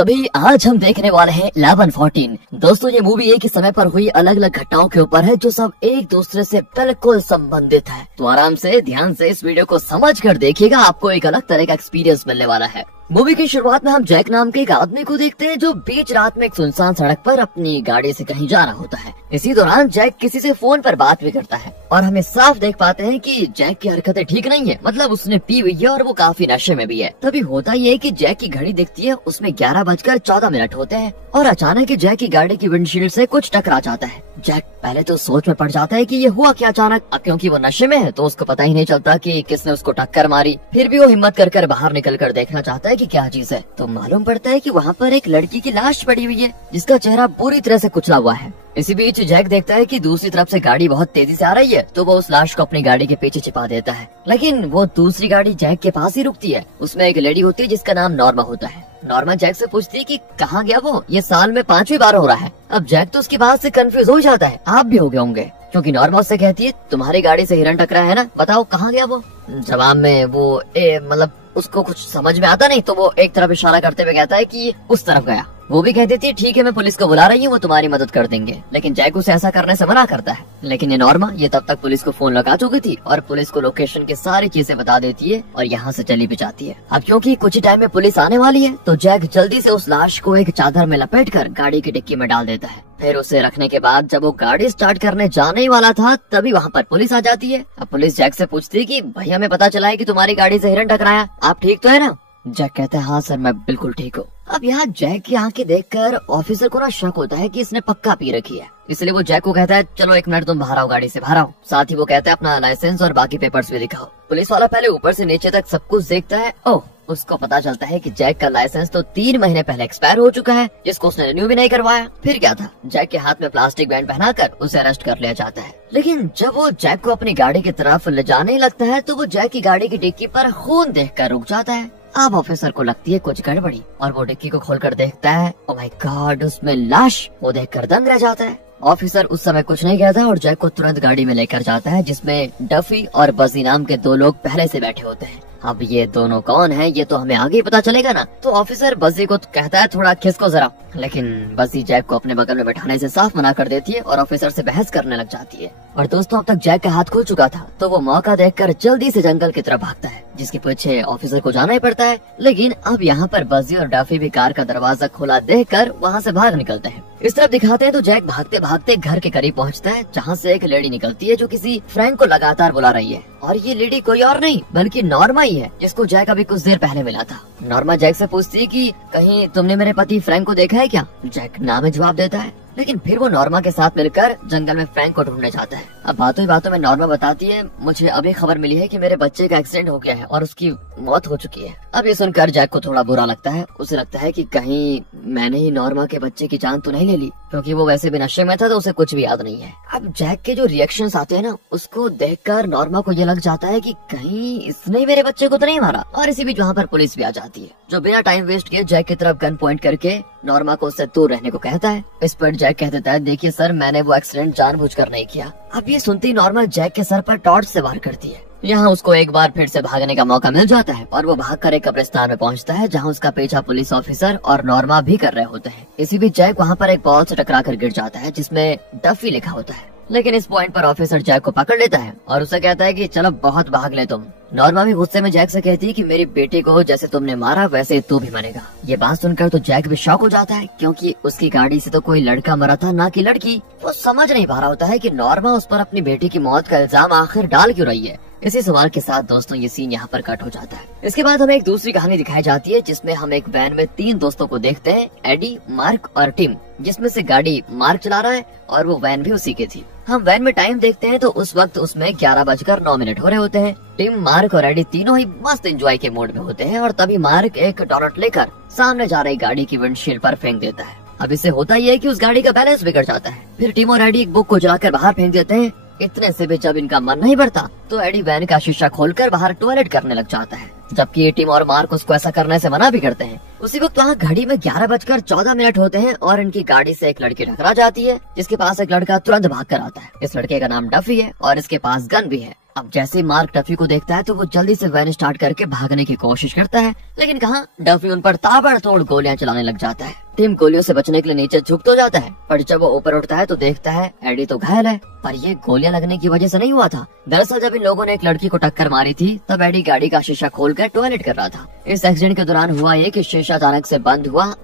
तभी आज हम देखने वाले हैं 11-14। दोस्तों ये मूवी एक ही समय पर हुई अलग अलग घटनाओं के ऊपर है जो सब एक दूसरे से बिल्कुल संबंधित है। तो आराम से ध्यान से इस वीडियो को समझ कर देखिएगा, आपको एक अलग तरह का एक्सपीरियंस मिलने वाला है। मूवी की शुरुआत में हम जैक नाम के एक आदमी को देखते हैं जो बीच रात में एक सुनसान सड़क पर अपनी गाड़ी से कहीं जा रहा होता है। इसी दौरान जैक किसी से फोन पर बात भी करता है और हमें साफ देख पाते हैं कि जैक की हरकतें ठीक नहीं है, मतलब उसने पी हुई है और वो काफी नशे में भी है। तभी होता ये है कि जैक की घड़ी दिखती है, उसमें 11:14 होते हैं और अचानक ही जैक की गाड़ी की विंडशील्ड से कुछ टकरा जाता है। जैक पहले तो सोच में पड़ जाता है कि ये हुआ क्या अचानक, क्योंकि वो नशे में है तो उसको पता ही नहीं चलता कि किसने उसको टक्कर मारी। फिर भी वो हिम्मत कर बाहर निकल कर देखना चाहता है कि क्या चीज है। तो मालूम पड़ता है कि वहाँ पर एक लड़की की लाश पड़ी हुई है जिसका चेहरा पूरी तरह से कुचला हुआ है। इसी बीच जैक देखता है कि दूसरी तरफ से गाड़ी बहुत तेजी से आ रही है, तो वो उस लाश को अपनी गाड़ी के पीछे छिपा देता है। लेकिन वो दूसरी गाड़ी जैक के पास ही रुकती है। उसमें एक लेडी होती है जिसका नाम नॉर्मा होता है। नॉर्मा जैक से पूछती है कि कहाँ गया वो, ये साल में 5वीं बार हो रहा है। अब जैक तो उसकी बात से कंफ्यूज हो जाता है, आप भी हो गए होंगे, क्योंकि नॉर्मा उससे कहती है तुम्हारी गाड़ी से हिरन टकरा है ना, बताओ कहाँ गया वो। जवाब में वो मतलब उसको कुछ समझ में आता नहीं, तो वो एक तरफ इशारा करते हुए कहता है कि उस तरफ गया। वो भी कह देती है ठीक है मैं पुलिस को बुला रही हूँ, वो तुम्हारी मदद कर देंगे। लेकिन जैक उसे ऐसा करने से मना करता है। लेकिन ये नॉर्मा ये तब तक पुलिस को फोन लगा चुकी थी और पुलिस को लोकेशन की सारी चीजें बता देती है और यहाँ से चली भी जाती है। अब क्योंकि कुछ ही टाइम में पुलिस आने वाली है तो जैक जल्दी से उस लाश को एक चादर में लपेटकर गाड़ी की डिक्की में डाल देता है। फिर उसे रखने के बाद जब वो गाड़ी स्टार्ट करने जाने ही वाला था तभी वहाँ पर पुलिस आ जाती है। अब पुलिस जैक से पूछती है कि भैया हमें पता चला है कि तुम्हारी गाड़ी से हिरन टकराया, आप ठीक तो है ना। जैक कहता है हाँ सर मैं बिल्कुल ठीक हूँ। अब यहाँ जैक की आंखें देखकर ऑफिसर को ना शक होता है कि इसने पक्का पी रखी है, इसलिए वो जैक को कहता है चलो 1 मिनट तुम बाहर आओ, गाड़ी से बाहर आओ। साथ ही वो कहता है अपना लाइसेंस और बाकी पेपर्स भी दिखाओ। पुलिस वाला पहले ऊपर से नीचे तक सब कुछ देखता है। ओह उसको पता चलता है कि जैक का लाइसेंस तो 3 महीने पहले एक्सपायर हो चुका है, जिसको उसने रिन्यू भी नहीं करवाया। फिर क्या था, जैक के हाथ में प्लास्टिक बैंड पहनाकर उसे अरेस्ट कर लिया जाता है। लेकिन जब वो जैक को अपनी गाड़ी की तरफ ले जाने लगता है तो वो जैक की गाड़ी की डिक्की पर खून देखकर रुक जाता है। अब ऑफिसर को लगती है कुछ गड़बड़ी और वो डिक्की को खोलकर देखता है, ओह माय गॉड उसमें लाश। वो देखकर दंग रह जाता है। ऑफिसर उस समय कुछ नहीं कहता और जैक को तुरंत गाड़ी में लेकर जाता है जिसमें डफी और बजी नाम के 2 लोग पहले से बैठे होते हैं। अब ये दोनों कौन है ये तो हमें आगे ही पता चलेगा ना। तो ऑफिसर बजी को कहता है थोड़ा खिसको जरा, लेकिन बजी जैक को अपने बगल में बैठाने से साफ मना कर देती है और ऑफिसर से बहस करने लग जाती है। और दोस्तों अब तक जैक का हाथ खुल चुका था तो वो मौका देखकर जल्दी से जंगल की तरफ भागता है, जिसके पीछे ऑफिसर को जाना ही पड़ता है। लेकिन अब यहाँ पर बजी और डफी भी कार का दरवाजा खुला देखकर वहाँ से बाहर निकलते हैं। इस तरफ दिखाते हैं तो जैक भागते भागते घर के करीब पहुँचता है जहाँ से एक लेडी निकलती है जो किसी फ्रैंक को लगातार बुला रही है। और ये लेडी कोई और नहीं बल्कि नॉर्मा ही है जिसको जैक अभी कुछ देर पहले मिला था। नॉर्मा जैक से पूछती है कि कहीं तुमने मेरे पति फ्रैंक को देखा है क्या। जैक ना में जवाब देता है। लेकिन फिर वो नॉर्मा के साथ मिलकर जंगल में फ्रैंक को ढूंढने जाता है। अब बातों ही बातों में नॉर्मा बताती है मुझे अभी खबर मिली है कि मेरे बच्चे का एक्सीडेंट हो गया है और उसकी मौत हो चुकी है। अब ये सुनकर जैक को थोड़ा बुरा लगता है। उसे लगता है कि कहीं मैंने ही नॉर्मा के बच्चे की जान तो नहीं ले ली, क्योंकि वो वैसे भी नशे में था तो उसे कुछ भी याद नहीं है। अब जैक के जो रिएक्शंस आते हैं ना उसको देखकर नॉर्मा को ये लग जाता है कि कहीं इसने मेरे बच्चे को तो नहीं मारा। और इसी बीच वहाँ पर पुलिस भी आ जाती है जो बिना टाइम वेस्ट किए जैक की तरफ गन पॉइंट करके नॉर्मा को उससे दूर रहने को कहता है। इस पर जैक कह देता है देखिए सर मैंने वो एक्सीडेंट जानबूझकर नहीं किया। अब ये सुनते ही नॉर्मा जैक के सर पर टॉर्च से वार करती है। यहाँ उसको एक बार फिर से भागने का मौका मिल जाता है और वो भागकर एक कब्रिस्तान में पहुँचता है जहाँ उसका पीछा पुलिस ऑफिसर और नॉर्मा भी कर रहे होते हैं। इसी बीच जैक वहाँ पर एक बॉल से टकरा कर गिर जाता है जिसमें डफी लिखा होता है। लेकिन इस पॉइंट पर ऑफिसर जैक को पकड़ लेता है और उसे कहता है कि चलो बहुत भाग ले तुम। नॉर्मा भी गुस्से में जैक से कहती है कि मेरी बेटी को जैसे तुमने मारा वैसे तू भी मरेगा। ये बात सुनकर तो जैक भी शॉक हो जाता है क्योंकि उसकी गाड़ी से तो कोई लड़का मरा था ना कि लड़की। वो समझ नहीं पा रहा होता है कि नॉर्मा उस पर अपनी बेटी की मौत का इल्जाम आखिर डाल क्यों रही है। इसी सवाल के साथ दोस्तों ये सीन यहाँ पर कट हो जाता है। इसके बाद हमें एक दूसरी कहानी दिखाई जाती है जिसमें हम एक वैन में 3 दोस्तों को देखते हैं, एडी, मार्क और टिम, जिसमें से गाड़ी मार्क चला रहा है और वो वैन भी उसी की थी। हम वैन में टाइम देखते हैं तो उस वक्त उसमें 11:09 हो रहे होते हैं। टिम, मार्क और एडी तीनों ही मस्त एंजॉय के मूड में होते हैं और तभी मार्क एक डोनट लेकर सामने जा रही गाड़ी की विंडशील्ड पर फेंक देता है। अब इससे होता ही है कि उस गाड़ी का बैलेंस बिगड़ जाता है। फिर टिम और एडी एक बुक को जलाकर बाहर फेंक देते हैं। इतने से भी जब इनका मन नहीं भरता तो एडी वैन का शीशा खोलकर बाहर टॉयलेट करने लग जाता है, जबकि टिम और मार्क उसको ऐसा करने से मना भी करते हैं। उसी वक्त वहाँ घड़ी में 11:14 होते हैं और इनकी गाड़ी से एक लड़की टकरा जाती है जिसके पास एक लड़का तुरंत भाग कर आता है। इस लड़के का नाम डफी है और इसके पास गन भी है। अब जैसे ही मार्क डफी को देखता है तो वो जल्दी से वैन स्टार्ट करके भागने की कोशिश करता है, लेकिन कहाँ डफी उन पर ताबड़तोड़ गोलियां चलाने लग जाता है। टीम गोलियों से बचने के लिए नीचे झुक तो जाता है, पर जब वो ऊपर उठता है तो देखता है एडी तो घायल है। पर ये गोलियां लगने की वजह से नहीं हुआ था। दरअसल जब इन लोगों ने एक लड़की को टक्कर मारी थी तब एडी गाड़ी का शीशा खोलकर टॉयलेट कर रहा था। इस एक्सीडेंट के दौरान हुआ ये कि शीशा अचानक से बंद हुआ।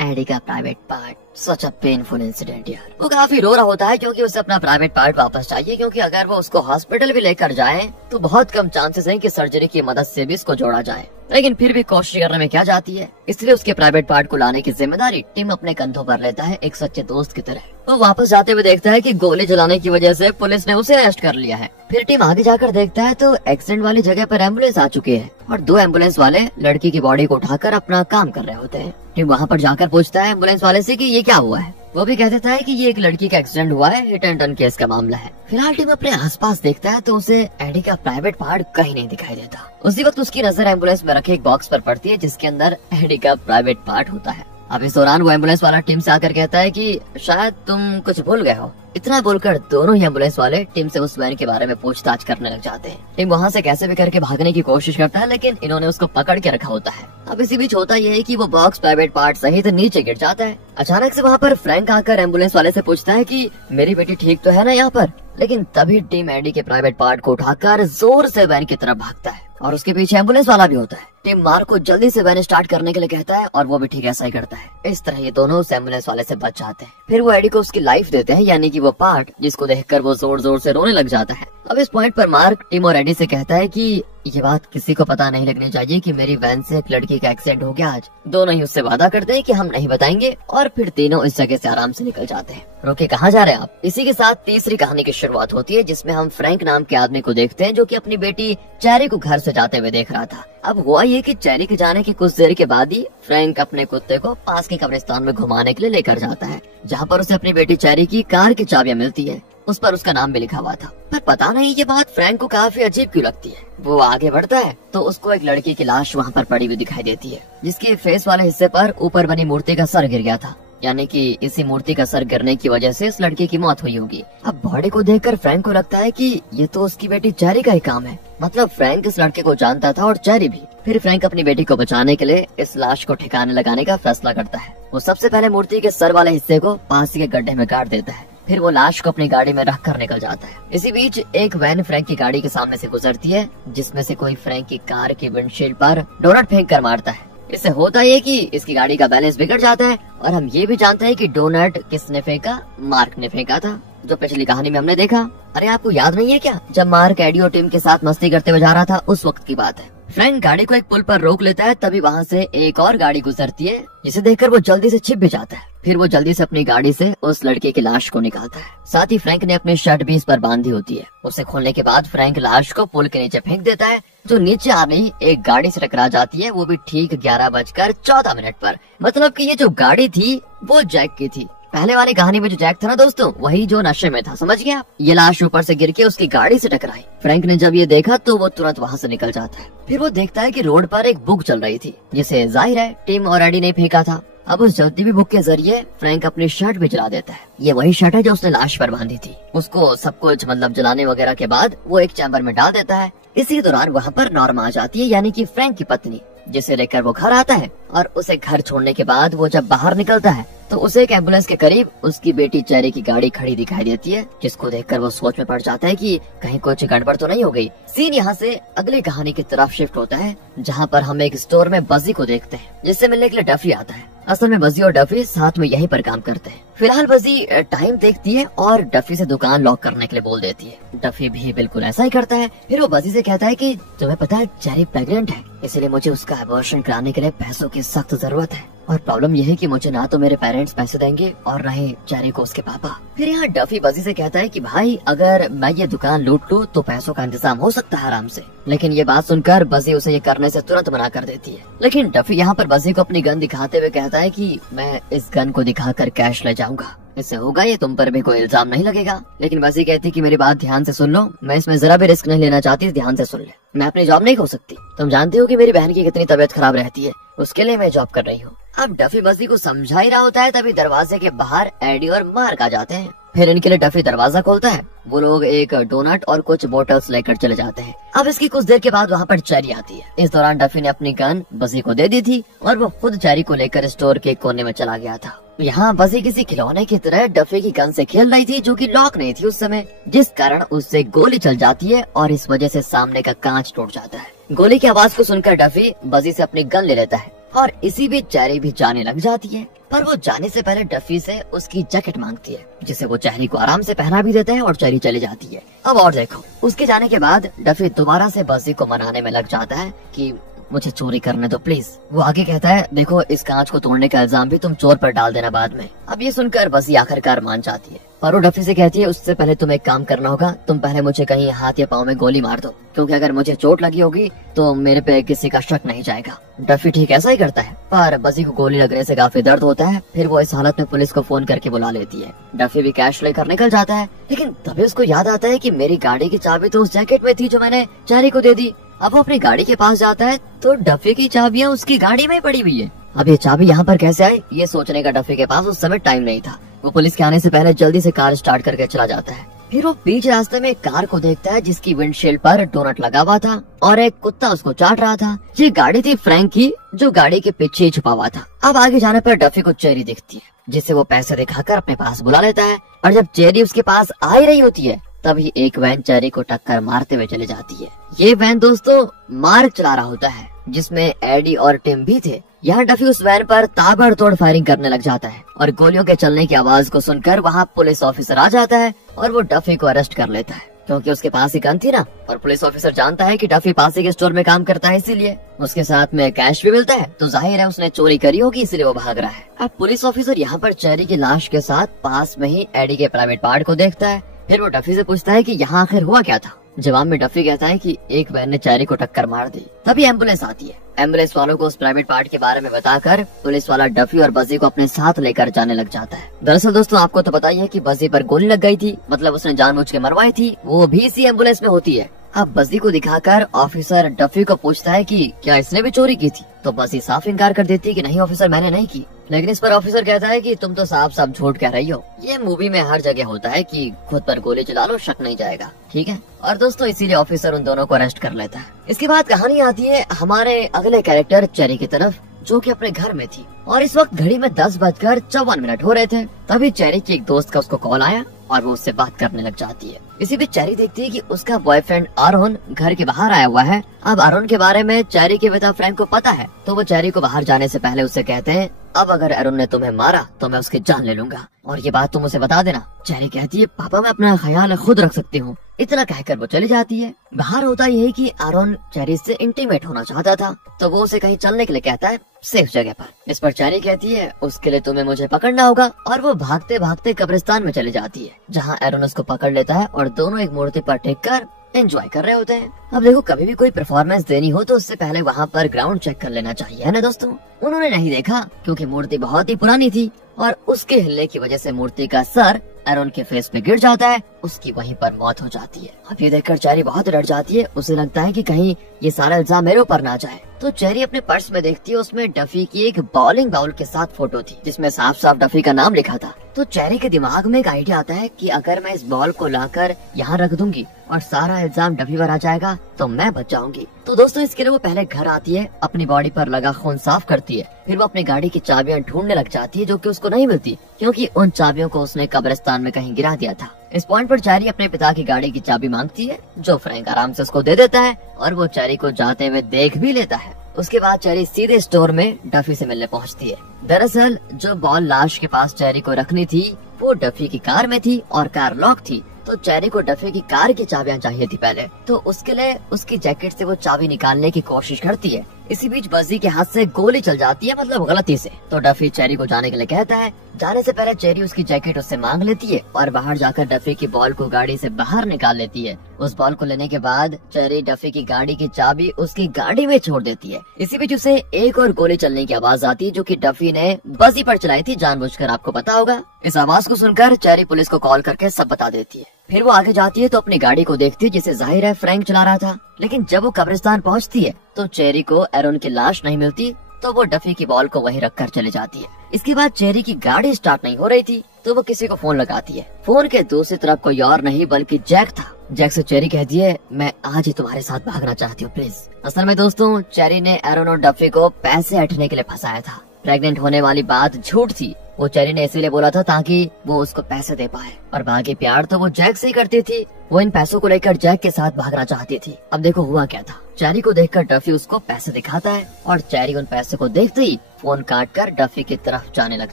एडी का private part, such a painful incident यार। वो काफी रो रहा होता है क्योंकि उसे अपना प्राइवेट पार्ट वापस चाहिए, क्योंकि अगर वो उसको हॉस्पिटल भी लेकर जाए तो बहुत कम चांसेस हैं कि सर्जरी की मदद से भी इसको जोड़ा जाए, लेकिन फिर भी कोशिश करने में क्या जाती है। इसलिए उसके प्राइवेट पार्ट को लाने की जिम्मेदारी टीम अपने कंधों पर लेता है, एक सच्चे दोस्त की तरह। वो वापस जाते हुए देखता है कि गोली चलाने की वजह से पुलिस ने उसे अरेस्ट कर लिया है। फिर टीम आगे जाकर देखता है तो एक्सीडेंट वाली जगह पर एम्बुलेंस आ चुकी है और 2 एम्बुलेंस वाले लड़की की बॉडी को उठाकर अपना काम कर रहे होते हैं। टीम वहाँ पर जाकर पूछता है एम्बुलेंस वाले से कि ये क्या हुआ है। वो भी कह देता है कि ये एक लड़की का एक्सीडेंट हुआ है, हिट एंड रन केस का मामला है। फिलहाल टीम अपने आसपास देखता है तो उसे एडी का प्राइवेट पार्ट कहीं नहीं दिखाई देता। उसी वक्त उसकी नजर एम्बुलेंस में रखे एक बॉक्स पर पड़ती है जिसके अंदर एडी का प्राइवेट पार्ट होता है। अब इस दौरान वो एम्बुलेंस वाला टीम से आकर कहता है कि शायद तुम कुछ भूल गए हो। इतना बोलकर दोनों ही एम्बुलेंस वाले टीम से उस वैन के बारे में पूछताछ करने लग जाते हैं। टीम वहाँ से कैसे भी करके भागने की कोशिश करता है, लेकिन इन्होंने उसको पकड़ के रखा होता है। अब इसी बीच होता यह है कि वो बॉक्स प्राइवेट पार्ट सहित नीचे गिर जाता है। अचानक से वहाँ पर फ्रैंक आकर एम्बुलेंस वाले से पूछता है कि मेरी बेटी ठीक तो है ना यहाँ पर। लेकिन तभी टीम एडी के प्राइवेट पार्ट को उठाकर जोर से वैन की तरफ भागता है और उसके पीछे एम्बुलेंस वाला भी होता है। टीम मार्क को जल्दी से वैन स्टार्ट करने के लिए कहता है और वो भी ठीक ऐसा ही करता है। इस तरह ये दोनों उस एम्बुलेंस वाले से बच जाते हैं। फिर वो एडी को उसकी लाइफ देते हैं, यानी कि वो पार्ट जिसको देखकर वो जोर जोर से रोने लग जाता है। अब इस पॉइंट पर मार्क टीम और एडी से कहता है कि ये बात किसी को पता नहीं लगनी चाहिए कि मेरी वैन से एक लड़की का एक्सीडेंट हो गया आज। दोनों ही उससे वादा करते हैं कि हम नहीं बताएंगे और फिर तीनों इस जगह से आराम से निकल जाते हैं। रोके कहाँ जा रहे हैं आप? इसी के साथ तीसरी कहानी की शुरुआत होती है जिसमें हम फ्रैंक नाम के आदमी को देखते हैं जो कि अपनी बेटी चेरी को घर से जाते हुए देख रहा था। अब हुआ ये कि चेरी के जाने के कुछ देर के बाद ही फ्रैंक अपने कुत्ते को पास के कब्रिस्तान में घुमाने के लिए लेकर जाता है, जहाँ पर उसे अपनी बेटी चेरी की कार की चाबियां मिलती है। उस पर उसका नाम भी लिखा हुआ था। पर पता नहीं ये बात फ्रैंक को काफी अजीब क्यों लगती है। वो आगे बढ़ता है तो उसको एक लड़की की लाश वहाँ पर पड़ी हुई दिखाई देती है, जिसके फेस वाले हिस्से पर ऊपर बनी मूर्ति का सर गिर गया था, यानी कि इसी मूर्ति का सर गिरने की वजह से इस लड़की की मौत हुई होगी। अब बॉडी को देखकर फ्रैंक को लगता है कि ये तो उसकी बेटी चेरी का ही काम है। मतलब फ्रैंक इस लड़के को जानता था और चेरी भी। फिर फ्रैंक अपनी बेटी को बचाने के लिए इस लाश को ठिकाने लगाने का फैसला करता है। वो सबसे पहले मूर्ति के सर वाले हिस्से को पास के गड्ढे में गाड़ देता है। फिर वो लाश को अपनी गाड़ी में रख कर निकल जाता है। इसी बीच एक वैन फ्रैंक की गाड़ी के सामने से गुजरती है, जिसमें से कोई फ्रैंक की कार की विंडशील्ड पर डोनट फेंक कर मारता है। इससे होता ये कि इसकी गाड़ी का बैलेंस बिगड़ जाता है और हम ये भी जानते हैं कि डोनट किसने फेंका? मार्क ने फेंका था, जो पिछली कहानी में हमने देखा। अरे आपको याद नहीं है क्या, जब मार्क एडी और टीम के साथ मस्ती करते हुए जा रहा था, उस वक्त की बात है। फ्रैंक गाड़ी को एक पुल पर रोक लेता है, तभी वहाँ से एक और गाड़ी गुजरती है, जिसे देखकर वो जल्दी से छिप भी जाता है। फिर वो जल्दी से अपनी गाड़ी से उस लड़के की लाश को निकालता है। साथ ही फ्रैंक ने अपनी शर्ट भी इस पर बांधी होती है। उसे खोलने के बाद फ्रैंक लाश को पुल के नीचे फेंक देता है, जो नीचे आ रही एक गाड़ी से टकरा जाती है, वो भी ठीक 11:14 पर। मतलब कि ये जो गाड़ी थी वो जैक की थी। पहले वाली कहानी में जो जैक था ना दोस्तों, वही जो नशे में था, समझ गया? ये लाश ऊपर से गिर के उसकी गाड़ी से टकराई। फ्रैंक ने जब ये देखा तो वो तुरंत वहाँ से निकल जाता है। फिर वो देखता है कि रोड पर एक बुक चल रही थी, जिसे जाहिर है टीम और एडी ने फेंका था। अब उस जलती हुई बुक के जरिए फ्रैंक अपनी शर्ट भी जला देता है। ये वही शर्ट है जो उसने लाश पर बांधी थी। उसको सब कुछ मतलब जलाने वगैरह के बाद वो एक चैम्बर में डाल देता है। इसी दौरान वहाँ पर नॉर्मा आ जाती है, यानी कि फ्रैंक की पत्नी, जिसे लेकर वो घर आता है। और उसे घर छोड़ने के बाद वो जब बाहर निकलता है तो उसे एक एम्बुलेंस के करीब उसकी बेटी चेरी की गाड़ी खड़ी दिखाई देती है, जिसको देखकर वो सोच में पड़ जाता है कि कहीं कुछ गड़बड़ तो नहीं हो गई। सीन यहाँ से अगली कहानी की तरफ शिफ्ट होता है, जहाँ पर हम एक स्टोर में बजी को देखते हैं, जिससे मिलने के लिए डफी आता है। असल में बजी और डफी साथ में यहीं पर काम करते हैं। फिलहाल बजी टाइम देखती है और डफी से दुकान लॉक करने के लिए बोल देती है। डफी भी बिल्कुल ऐसा ही करता है। फिर वो बजी से कहता है कि तुम्हें पता है चेरी प्रेग्नेंट है, इसलिए मुझे उसका अबॉर्शन कराने के लिए पैसों की सख्त जरूरत है। और प्रॉब्लम यह है कि मुझे ना तो मेरे पेरेंट्स पैसे देंगे और ना ही चेरी को उसके पापा। फिर यहाँ डफी बजी से कहता है कि भाई अगर मैं ये दुकान लूट लूं तो पैसों का इंतजाम हो सकता है आराम से। लेकिन ये बात सुनकर बजी उसे ये करने से तुरंत मना कर देती है। लेकिन डफी यहाँ पर बजी को अपनी गन दिखाते हुए कहता है कि मैं इस गन को दिखाकर कैश ले जाऊंगा, इससे होगा ये तुम पर भी कोई इल्जाम नहीं लगेगा। लेकिन बजी कहती कि मेरी बात ध्यान से सुन लो, मैं इसमें जरा भी रिस्क नहीं लेना चाहती, ध्यान से सुन ले। मैं अपनी जॉब नहीं खो सकती, तुम जानती हो कि मेरी बहन की कितनी तबीयत खराब रहती है, उसके लिए मैं जॉब कर रही हूँ। अब डफी बजी को समझा ही रहा होता है, तभी दरवाजे के बाहर एडी और मार्क आ जाते हैं। फिर इनके लिए डफी दरवाजा खोलता है। वो लोग एक डोनट और कुछ बोटल्स लेकर चले जाते हैं। अब इसकी कुछ देर के बाद वहाँ पर चेरी आती है। इस दौरान डफी ने अपनी गन बजी को दे दी थी और वो खुद चेरी को लेकर स्टोर के कोने में चला गया था। यहाँ बजी किसी खिलौने की तरह डफी की गन से खेल रही थी, जो कि लॉक नहीं थी उस समय, जिस कारण उससे गोली चल जाती है और इस वजह से सामने का कांच टूट जाता है। गोली की आवाज को सुनकर डफी बजी से अपनी गन ले लेता है और इसी बीच चेरी भी जाने लग जाती है। पर वो जाने से पहले डफी से उसकी जैकेट मांगती है, जिसे वो चेरी को आराम से पहना भी देता है और चेरी चली जाती है। अब और देखो, उसके जाने के बाद डफी दोबारा से बजी को मनाने में लग जाता है कि मुझे चोरी करने दो प्लीज। वो आगे कहता है, देखो इस कांच को तोड़ने का इल्जाम भी तुम चोर पर डाल देना बाद में। अब ये सुनकर बजी आखिरकार मान जाती है, पर वो डफी से कहती है, उससे पहले तुम्हें एक काम करना होगा, तुम पहले मुझे कहीं हाथ या पाँव में गोली मार दो, क्योंकि अगर मुझे चोट लगी होगी तो मेरे पे किसी का शक नहीं जाएगा। डफी ठीक ऐसा ही करता है, पर बजी को गोली लगने से काफी दर्द होता है। फिर वो इस हालत में पुलिस को फोन करके बुला लेती है। डफी भी कैश लेकर निकल जाता है, लेकिन तभी उसको याद आता है कि मेरी गाड़ी की चाबी तो उस जैकेट में थी जो मैंने चेरी को दे दी। अब वो अपनी गाड़ी के पास जाता है तो डफी की चाबियां उसकी गाड़ी में पड़ी हुई है। अब ये चाबी यहाँ पर कैसे आई, ये सोचने का डफी के पास उस समय टाइम नहीं था। वो पुलिस के आने से पहले जल्दी से कार स्टार्ट करके चला जाता है। फिर वो बीच रास्ते में एक कार को देखता है जिसकी विंडशील्ड पर डोनट लगा हुआ था और एक कुत्ता उसको चाट रहा था। ये गाड़ी थी फ्रैंक की, जो गाड़ी के पीछे छुपा हुआ था। अब आगे जाने पर डफी को चेरी दिखती है, जिससे वो पैसे दिखाकर अपने पास बुला लेता है। और जब चेरी उसके पास आ ही रही होती है, तभी एक वैन चेरी को टक्कर मारते हुए चली जाती है। ये वैन दोस्तों मार्क चला रहा होता है, जिसमें एडी और टिम भी थे। यहाँ डफी उस वैन पर ताबड़तोड़ फायरिंग करने लग जाता है और गोलियों के चलने की आवाज को सुनकर वहाँ पुलिस ऑफिसर आ जाता है और वो डफी को अरेस्ट कर लेता है, क्योंकि उसके पास ही गन थी ना। और पुलिस ऑफिसर जानता है कि डफी पास ही के स्टोर में काम करता है, इसीलिए उसके साथ में कैश भी मिलता है, तो जाहिर है उसने चोरी करी होगी, इसलिए वो भाग रहा है। अब पुलिस ऑफिसर यहाँ पर चेरी की लाश के साथ पास में ही एडी के प्राइवेट पार्ट को देखता है। फिर वो डफी से पूछता है कि यहाँ आखिर हुआ क्या था। जवाब में डफी कहता है कि एक वैन ने चेरी को टक्कर मार दी। तभी एम्बुलेंस आती है। एम्बुलेंस वालों को उस प्राइवेट पार्ट के बारे में बताकर पुलिस वाला डफी और बजी को अपने साथ लेकर जाने लग जाता है। दरअसल दोस्तों आपको तो पता ही है कि बजी पर गोली लग गई थी, मतलब उसने जानबूझ के मरवाई थी, वो भी इसी एम्बुलेंस में होती है। अब बजी को दिखाकर ऑफिसर डफी को पूछता है कि क्या इसने भी चोरी की थी, तो बजी साफ इनकार कर देती है कि नहीं ऑफिसर मैंने नहीं की। लेकिन इस पर ऑफिसर कहता है कि तुम तो साफ साफ झूठ कह रही हो। ये मूवी में हर जगह होता है कि खुद पर गोली चला लो, शक नहीं जाएगा, ठीक है। और दोस्तों इसीलिए ऑफिसर उन दोनों को अरेस्ट कर लेता है। इसके बाद कहानी आती है हमारे अगले कैरेक्टर चेरी की तरफ, जो कि अपने घर में थी और इस वक्त घड़ी में 10:54 हो रहे थे। तभी चेरी की एक दोस्त का उसको कॉल आया और वो उससे बात करने लग जाती है। इसी बीच चेरी देखती है कि उसका बॉयफ्रेंड आरोन घर के बाहर आया हुआ है। अब आरोन के बारे में चेरी के पिता फ्रैंक को पता है, तो वो चेरी को बाहर जाने से पहले उससे कहते हैं, अब अगर आरोन ने तुम्हें मारा तो मैं उसकी जान ले लूंगा और ये बात तुम उसे बता देना। चेरी कहती है, पापा मैं अपना ख्याल खुद रख सकती हूँ। इतना कहकर वो चली जाती है। बाहर होता यह कि आरोन चेरी से इंटीमेट होना चाहता था, तो वो उसे कहीं चलने के लिए कहता है, सेफ जगह पर। इस पर चेरी कहती है, उसके लिए तुम्हें मुझे पकड़ना होगा, और वो भागते भागते कब्रिस्तान में चली जाती है, जहाँ आरोन उसको पकड़ लेता है और दोनों एक मूर्ति पर टेक कर एंजॉय कर रहे होते हैं। अब देखो कभी भी कोई परफॉर्मेंस देनी हो तो उससे पहले वहाँ पर ग्राउंड चेक कर लेना चाहिए, है ना दोस्तों। उन्होंने नहीं देखा क्योंकि मूर्ति बहुत ही पुरानी थी और उसके हिलने की वजह से मूर्ति का सर आरोन के फेस पे गिर जाता है, उसकी वहीं पर मौत हो जाती है। अब ये देखकर चेरी बहुत डर जाती है, उसे लगता है कि कहीं ये सारा इल्जाम मेरे ऊपर ना जाए। तो चेरी अपने पर्स में देखती है, उसमें डफी की एक बॉलिंग बाउल के साथ फोटो थी, जिसमें साफ साफ डफी का नाम लिखा था। तो चेरी के दिमाग में एक आइडिया आता है कि अगर मैं इस बॉल को लाकर यहाँ रख दूंगी और सारा इल्जाम डफी पर आ जाएगा तो मैं बच जाऊंगी। तो दोस्तों इसके लिए वो पहले घर आती है, अपनी बॉडी पर लगा खून साफ करती है, फिर वो अपनी गाड़ी की चाबियां ढूंढने लग जाती है, जो कि उसको नहीं मिलती क्योंकि उन चाबियों को उसने कब्रिस्तान में कहीं गिरा दिया था। इस पॉइंट पर चेरी अपने पिता की गाड़ी की चाबी मांगती है, जो फ्रैंक आराम से उसको दे देता है और वो चेरी को जाते हुए देख भी लेता है। उसके बाद चेरी सीधे स्टोर में डफी से मिलने पहुंचती है। दरअसल जो बॉल लाश के पास चेरी को रखनी थी वो डफी की कार में थी और कार लॉक थी, तो चेरी को डफी की कार की चाबियां चाहिए थी पहले, तो उसके लिए उसकी जैकेट से वो चाबी निकालने की कोशिश करती है। इसी बीच बजी के हाथ से गोली चल जाती है, मतलब गलती से, तो डफी चेरी को जाने के लिए कहता है। जाने से पहले चेरी उसकी जैकेट उससे मांग लेती है और बाहर जाकर डफी की बॉल को गाड़ी से बाहर निकाल लेती है। उस बॉल को लेने के बाद चेरी डफी की गाड़ी की चाबी उसकी गाड़ी में छोड़ देती है। इसी बीच उसे एक और गोली चलने की आवाज आती है, जो कि डफी ने बजी पर चलाई थी जानबूझकर, आपको पता होगा। इस आवाज को सुनकर चेरी पुलिस को कॉल करके सब बता देती है। फिर वो आगे जाती है तो अपनी गाड़ी को देखती है, जिसे जाहिर है फ्रैंक चला रहा था। लेकिन जब वो कब्रिस्तान पहुंचती है तो चेरी को आरोन की लाश नहीं मिलती, तो वो डफी की बॉल को वहीं रखकर चले जाती है। इसके बाद चेरी की गाड़ी स्टार्ट नहीं हो रही थी, तो वो किसी को फोन लगाती है। फोन के दूसरी तरफ कोई और नहीं बल्कि जैक था। जैक से चेरी कहती है, मैं आज ही तुम्हारे साथ भागना चाहती हूँ प्लीज। असल में दोस्तों, चेरी ने एरन और डफी को पैसे हटने के लिए फंसाया था। प्रेग्नेंट होने वाली बात झूठ थी। वो चेरी ने इसीलिए बोला था ताकि वो उसको पैसे दे पाए, और बाकी प्यार तो वो जैक से ही करती थी। वो इन पैसों को लेकर जैक के साथ भागना चाहती थी। अब देखो हुआ क्या था। चेरी को देखकर डफी उसको पैसे दिखाता है और चेरी उन पैसे को देखते ही फोन काट कर डफी की तरफ जाने लग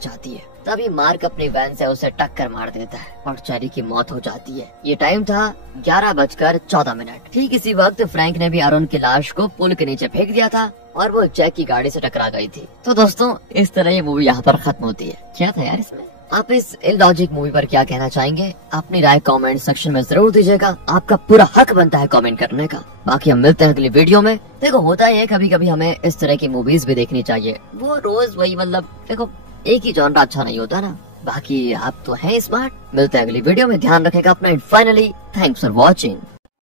जाती है। तभी मार्क अपनी वैन से उसे टक्कर मार देता है और चेरी की मौत हो जाती है। ये टाइम था 11:14। ठीक इसी वक्त फ्रैंक ने भी एरन की लाश को पुल के नीचे फेंक दिया था और वो जैक की गाड़ी से टकरा गई थी। तो दोस्तों, इस तरह ये मूवी यहाँ पर खत्म होती है। क्या था यार इसमें? आप इस इलॉजिक मूवी पर क्या कहना चाहेंगे? अपनी राय कमेंट सेक्शन में जरूर दीजिएगा। आपका पूरा हक बनता है कमेंट करने का। बाकी हम मिलते हैं अगली वीडियो में। देखो होता है कभी कभी हमें इस तरह की मूवीज भी देखनी चाहिए। वो रोज वही मतलब देखो एक ही जॉनरा अच्छा नहीं होता ना। बाकी आप तो हैं स्मार्ट। मिलते हैं अगली वीडियो में। ध्यान रखेगा अपना। Finally thanks for watching.